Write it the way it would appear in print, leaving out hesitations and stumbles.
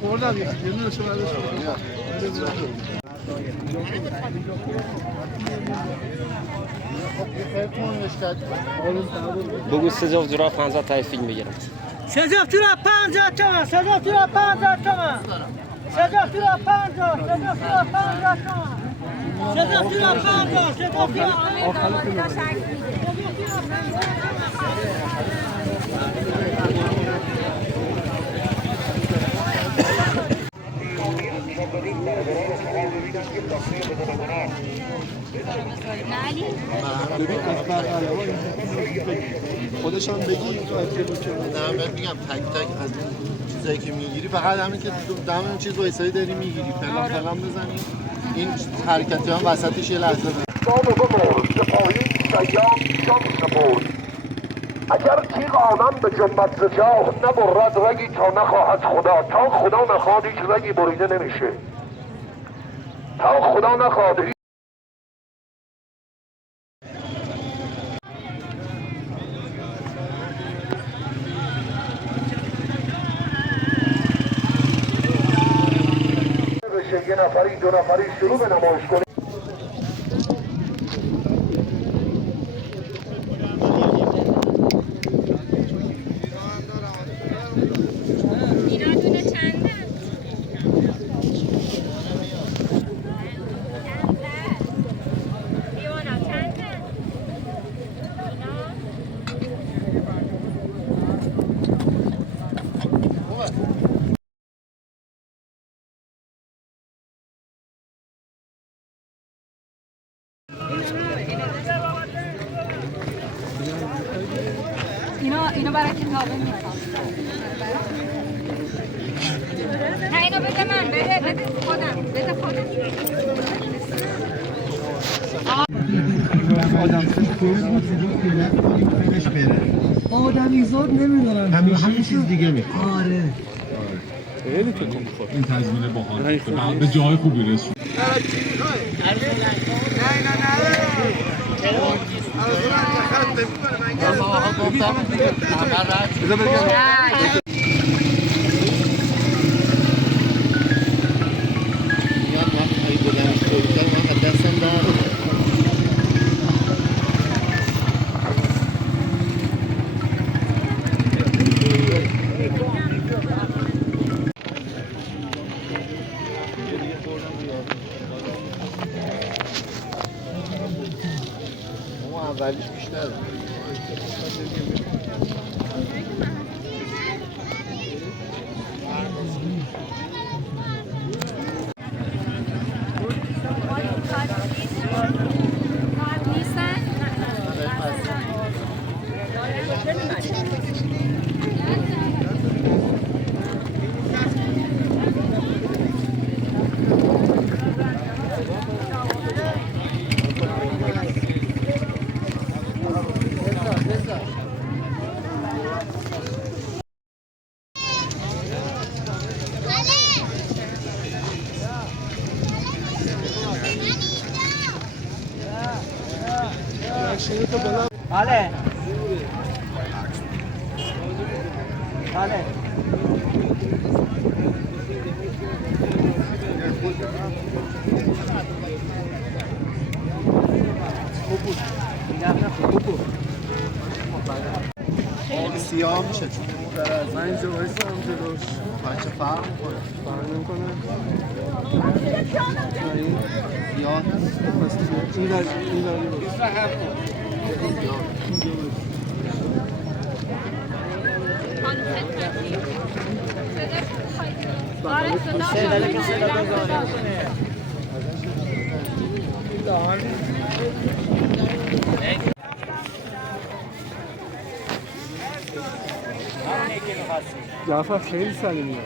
خوردم یه دونه شما بگو سه جفت جوراب 50 تا فیلم بگیرم. سه جفت جوراب 50 تومن، سه جفت جوراب 50 تومن. سه جفت جوراب 50، سه جفت جوراب 50 تومن. سه جفت جوراب 50، سه جفت جوراب خودشان بگی نه من میگم تک تک از این چیزایی که میگیری فقط همین که دم اون چیز وایسایی داری میگیری فلان فلان بزنی این حرکتی هم وسطش یه لحظه اگر تیغ آنان به جنبت ز جاه نبرد رگی تا نخواهد خدا تا خدا نخواد هیچ رگی بریده نمیشه تا خدا نخواد بشه یه نفری دو نفری شروع به نمایش کنه اینو برای کتابه میخوام نه اینو بده من بده خودم آدمی زاد نمیدارن همین چیز دیگه میخواد آره خیلی تو میخواد این تضمین باحال به جای خوبی رسید اولیش بیشتر بله بله سیاه میشه چون در از من اینجا وایسا هم جلوش بچه فرق میکنه سیاه هست این جعفر خیلی سلیمیه